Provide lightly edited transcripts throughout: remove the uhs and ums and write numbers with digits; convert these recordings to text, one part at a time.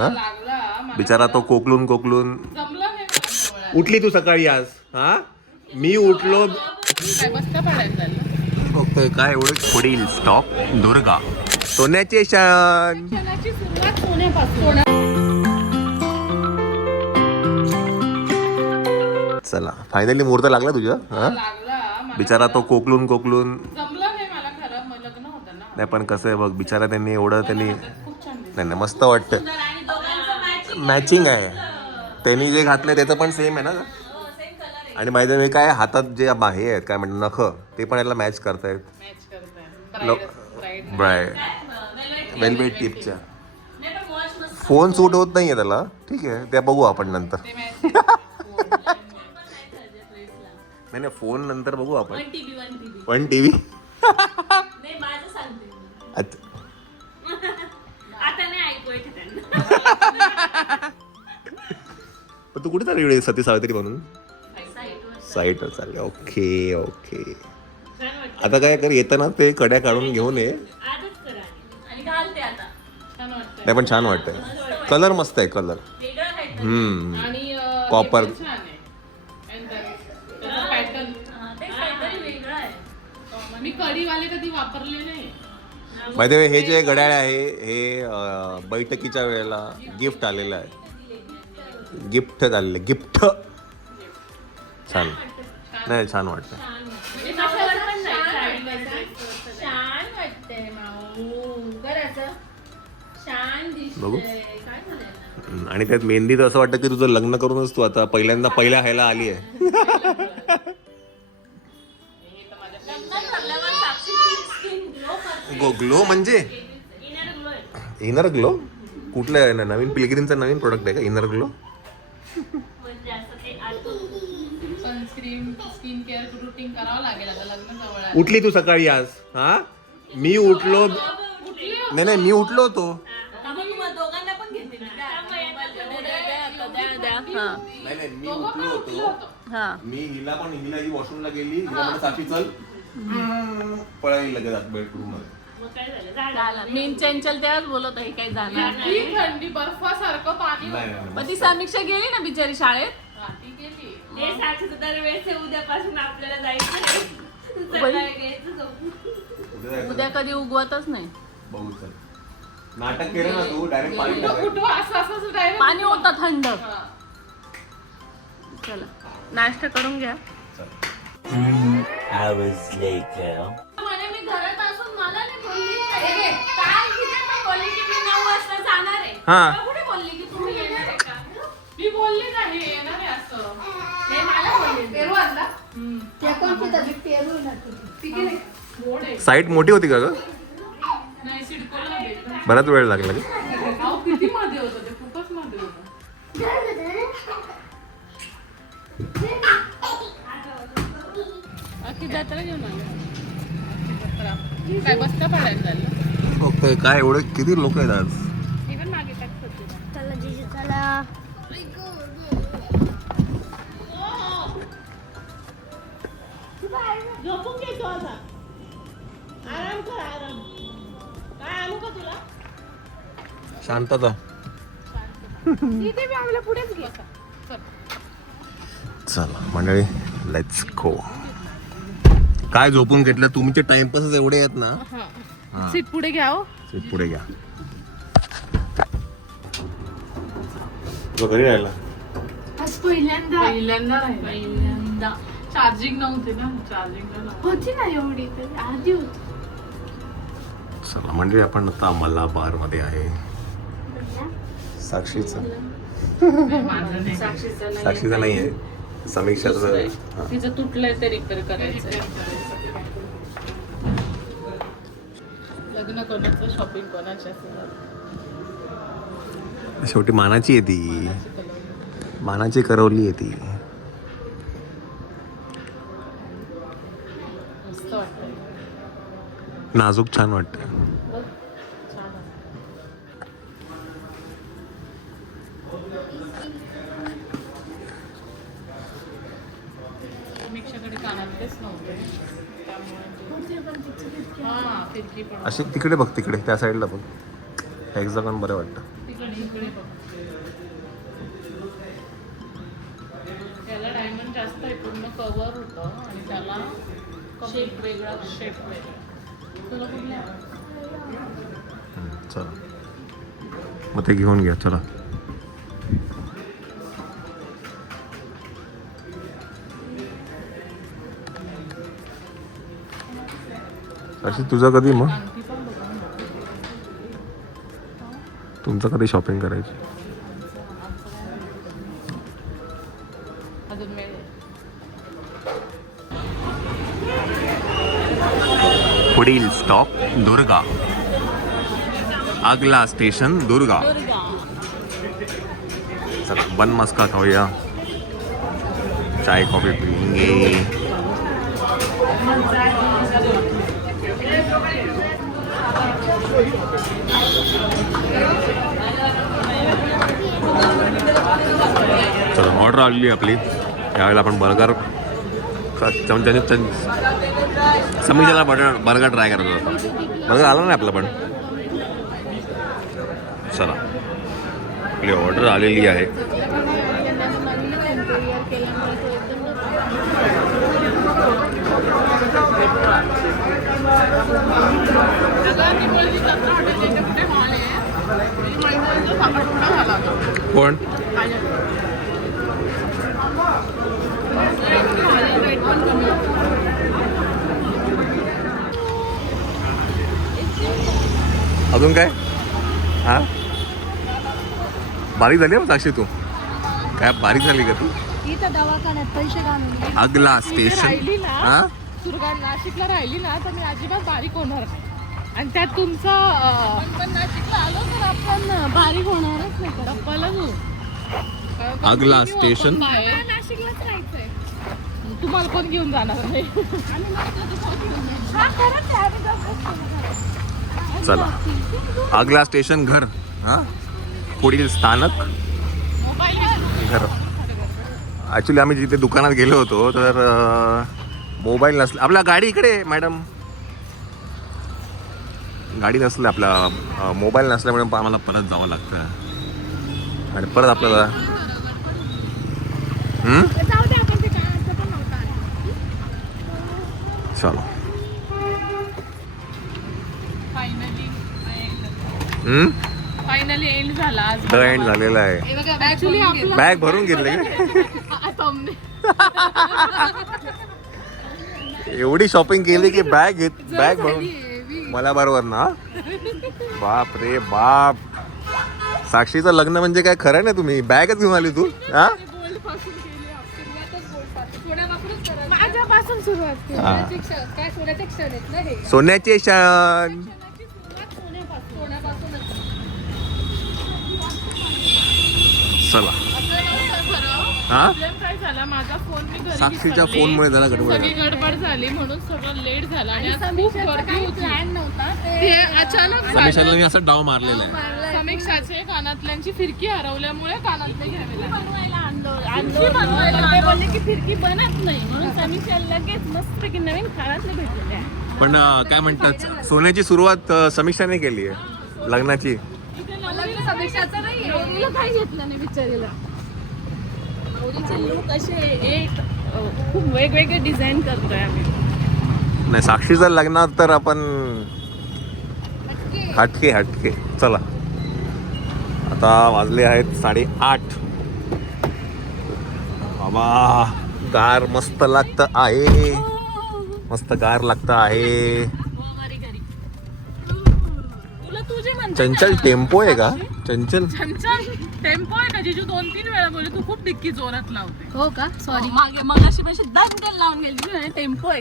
हा बिचारा तो कोकलून कोकलून उठली तू सकाळी आज. हा मी उठलो ओके काय एवढं पुढील स्टॉप दुर्गा सोन्याचे शान. चला फायनली मुहूर्त लागला तुझ्या. हा बिचारा तो कोकलून कोकलून नाही पण कसं आहे बघ बिचारा त्यांनी एवढं त्यांनी नाही मस्त वाटतं मॅचिंग आहे. त्यांनी जे घातलंय त्याचं पण सेम आहे ना. आणि बाय द वे काय हातात जे हे आहेत काय म्हणतात नख ते पण याला मॅच करतायत. वेलवेट टिपच्या फोन सूट होत नाहीये त्याला. ठीक आहे त्या बघू आपण नंतर. नाही नाही फोन नंतर बघू आपण. 1 TB अच्छा तू कुठे चालली सती सावित्री म्हणून साईटवर चालले. ओके ओके आता काय कर येताना ते कड्या काढून घेऊन ये. नाही पण छान वाटतंय कलर मस्त आहे कलर. कॉपर मी कढीवाले कधी वापरले नाही. बाय द वे हे जे घड्याळ आहे हे बैठकीच्या वेळेला गिफ्ट आलेलं आहे. गिफ्ट झालेलं गिफ्ट छान नाही छान वाटतं. बघू आणि त्यात मेहंदीत असं वाटतं की तुझं लग्न करूनच तू आता पहिल्यांदा पहिल्या ह्याला आली आहे. ग्लो म्हणजे इनर ग्लो कुठलं आहे ना नवीन पिलग्रीमचा नवीन प्रोडक्ट आहे का inner glow. Skin care routine करावं लागेल आता लग्न जवळ आहे. उठली तू सकाळी आज. हा मी उठलो नाही नाही मी उठलो होतो. नाही नाही मी उठलो होतो. मी हिला पण हिला ही वॉशरूमला गेली हिला म्हणलं साक्षी चल पळाली लगेच बेडरूम मध्ये. मेन चंचल तेव्हाच बोलत आहे काही जाणार नाही. थंडी बर्फासारखं पाणी. पण ती समीक्षा गेली ना बिचारी शाळेत. उद्यापासून आपल्याला जायचं उद्या कधी उगवतच नाही. बघू चल नाटक केलं ना तू डायरेक्ट पाणी पाणी होतं थंड. चला नाश्ता करून घ्या. मी घरात असून मला नाही बोलली काय बोलली की मी 9 वाजता जाणार आहे. कुठे बोलली की तुम्ही येणार आहे का. मी बोलली नाही येणार आहे असं. हे मला बोलली पेरू आणला साईट मोठी होती का ग. नाही सिडकोला भेटलं. बराच वेळ लागला की. अहो किती मध्ये होतं ते खूपच मध्ये होतं. अख्खी जत्रा घेऊन आले. काय बसता पाडायला झालं. ओके काय एवढे किती लोक आहेत आज. मी पण मागे टाकत होते. चला जीजू चला. झोपून घेतो आता. आराम कर आराम. काय आणू का तुला. शांतता. तिथे बी आम्हाला पुढेच घे. चला मंडळी लेट्स गो. काय झोपून घेतलं तुमचे टाइमपास एवढे आहेत ना. सीट पुढे घ्या हो. सीट पुढे घ्या. तो घरी राहिला आज पहिल्यांदा चार्जिंग नव्हते ना. चार्जिंग होती ना एवढी तरी आधी होती. चला मंडळी आपण आता मल्हाबार मध्ये आहे. साक्षीचा साक्षीचा नाही आहे समीक्षाचं. तिचं तुटलंय ते रिपेअर करायचंय. लग्न कोणाचं शॉपिंग कोणाच्या. शेवटी मानाची आहे ती. मानाची करवली आहे ती. मस्त वाटतं. नाजूक छान वाटतं. समीक्षाकडे कानातलेच नव्हते त्यामुळे. हा फिरकी पण अशी तिकडे बघ तिकडे त्या साईडला बघ. हेक्झागॉन बरं वाटतं. तिकडे इकडे बघ. त्याला डायमंड जास्त आहे, पूर्ण कव्हर होतं आणि त्याला शेप वेगळा, शेप वेगळा. तुला कुठले चला मग ते घेऊन घ्या. चला अशी तुझं कधी मग अंगठी पण बघा. तुमचं कधी शॉपिंग करायची? अजून वेळ आहे. पुढील स्टॉप दुर्गा. अगला स्टेशन दुर्गा. चला बन मस्का खाऊया, चाय कॉफी पिएंगे. चला ऑर्डर आलेली आपली. यावेळेला आपण बर्गर समीक्षाला बर्गर ट्राय करत होता. बर्गर आला नाही आपला पण. चला आपली ऑर्डर आलेली आहे. कोण अजून काय? हा बारीक झाली साक्षी तू? काय बारीक झाली का तू? इथं दवाखान्यात पैसे घालून अगला स्टेशन. राहिली ना हा सुरगार नाशिकला राहिली ना तर मी अजिबात बारीक होणार नाही. आणि त्यात तुमचं पण नाशिकला आलो तर आपण बारीक होणारच नाही. डब्बाला अगला स्टेशन. नाशिकलाच राहायचंय. तुम्हाला कोण घेऊन जाणार नाही. चला अगला स्टेशन घर. हा पुढील स्थानक घर. ॲक्च्युली आम्ही जिथे दुकानात गेलो होतो तर मोबाईल नसला. आपला गाडी इकडे मॅडम. गाडी नसली, आपला मोबाईल नसल्यामुळे आम्हाला परत जावं लागतं आणि परत आपल्याला चलो फायनली एंड झाला आज. द एंड झालेला आहे. ऍक्च्युली आपला बॅग भरून घेतले एवढी शॉपिंग केली की बॅग भरून. मला बरोबर ना. बाप रे बाप. साक्षीचं लग्न म्हणजे काय खरं नाही. तुम्ही बॅगच घेऊन आली तू? हा माझ्यापासून सुरुवात काय सोन्याचे क्षण आहेत ना हे. सोन्याचे क्षण. चला हा काय झाला, माझा फोन मी घरी साक्षीच्या विसरले. फोनमुळे जरा गडबड सगळी झाली. गडबड झाली म्हणून सगळं लेट झालं आणि आज खूप समीक्षाचा गर्दी काही होती. प्लॅन नव्हता ते अचानक समीक्षाला झालं. मी असं डाव मारलेला आहे. समीक्षाचे कानातल्यांची फिरकी हरवल्यामुळे कानातले घ्यावे लागले. ते बोलले की फिरकी बनत नाही म्हणून समीक्षा लगेच मस्तपैकी नवीन कानातले भेटलेले आहे. पण काय म्हणतात, सोन्याची सुरुवात समीक्षाने केली आहे लग्नाची. समीक्षाचं नाही नवरीला काही घेतलं नाही बिचारीला. नवरीचे लुक असे एक खूप वेगवेगळे डिझाईन करतोय आम्ही. नाही साक्षीचं लग्नात तर आपण हटके. चला आता वाजले आहेत 8:30. बाबा गार मस्त लागतं आहे. मस्त गार लागतं आहे. तुला तुझे म्हणते चंचल टेम्पो आहे का? चंचल टेम्पो आहे का? जिजू 2-3 वेळा बोलले तू खूप डिक्की जोरात लावते. हो का? सॉरी. मागे मग अशी दणकन लावून गेली. टेम्पो आहे.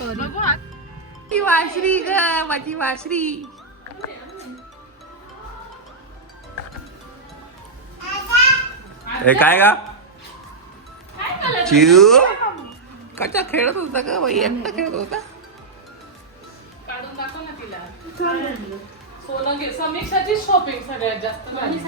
बघू आत. ती वासरी ग, माझी वासरी. हे काय का चिऊ कचा खेळत होता का बाई? एकटा खेळत होता. काढून दाखव ना तिला. सोनं घे. समीक्षाची शॉपिंग सगळ्यात जास्त झाली.